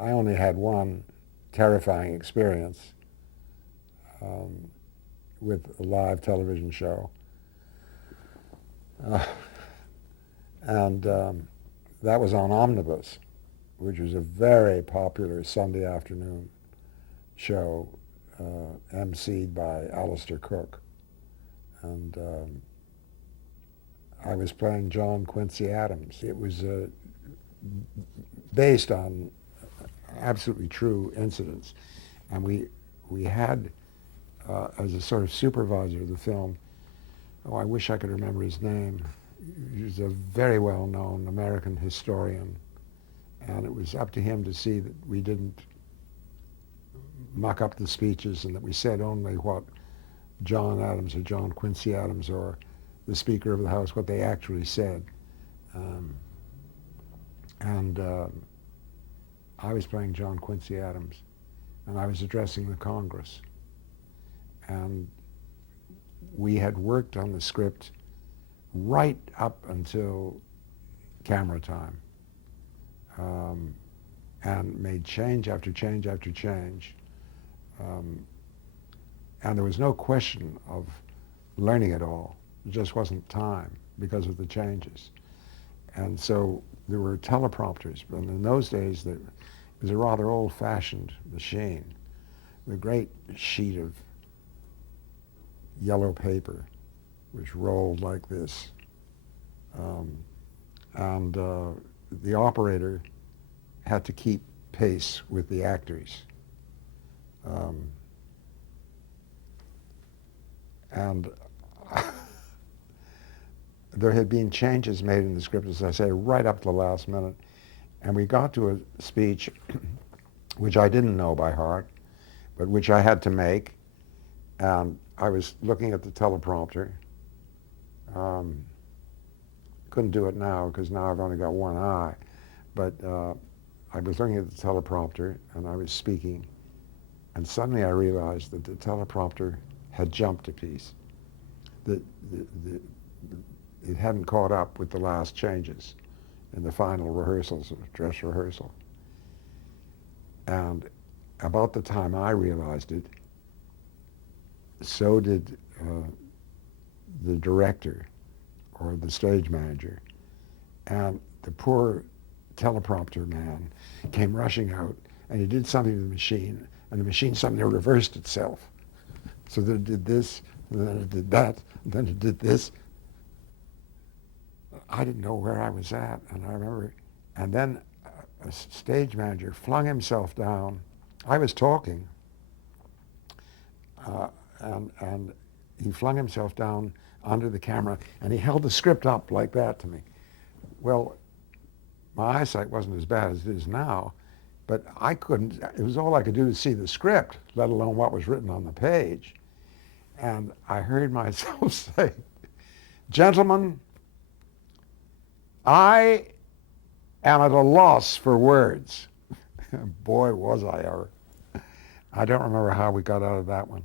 I only had one terrifying experience with a live television show. Uh, and that was on Omnibus, which was a very popular Sunday afternoon show, emceed by Alistair Cook. And I was playing John Quincy Adams. It was based on absolutely true incidents. And we had, as a sort of supervisor of the film, I wish I could remember his name. He was a very well-known American historian. And it was up to him to see that we didn't muck up the speeches and that we said only what John Adams or John Quincy Adams or the Speaker of the House, what they actually said. And I was playing John Quincy Adams, and I was addressing the Congress. And we had worked on the script right up until camera time, and made change after change after change. And there was no question of learning it all. It just wasn't time because of the changes. And so there were teleprompters, but in those days it was a rather old-fashioned machine, the great sheet of yellow paper which rolled like this. And the operator had to keep pace with the actors. And there had been changes made in the script, as I say, right up to the last minute. And we got to a speech which I didn't know by heart, but which I had to make. And I was looking at the teleprompter. Couldn't do it now because now I've only got one eye. But I was looking at the teleprompter and I was speaking. And suddenly I realized that the teleprompter had jumped a piece. It hadn't caught up with the last changes in the final rehearsals, dress rehearsal. And about the time I realized it, so did the director or the stage manager. And the poor teleprompter man came rushing out, and he did something to the machine, and the machine suddenly reversed itself. So that it did this, and then it did that, and then it did this. I didn't know where I was at, and I remember, and then a stage manager flung himself down. I was talking, and he flung himself down onto the camera, and he held the script up like that to me. Well, my eyesight wasn't as bad as it is now, but I couldn't, it was all I could do to see the script, let alone what was written on the page. And I heard myself say, "Gentlemen, I am at a loss for words." Boy, was I ever. I don't remember how we got out of that one.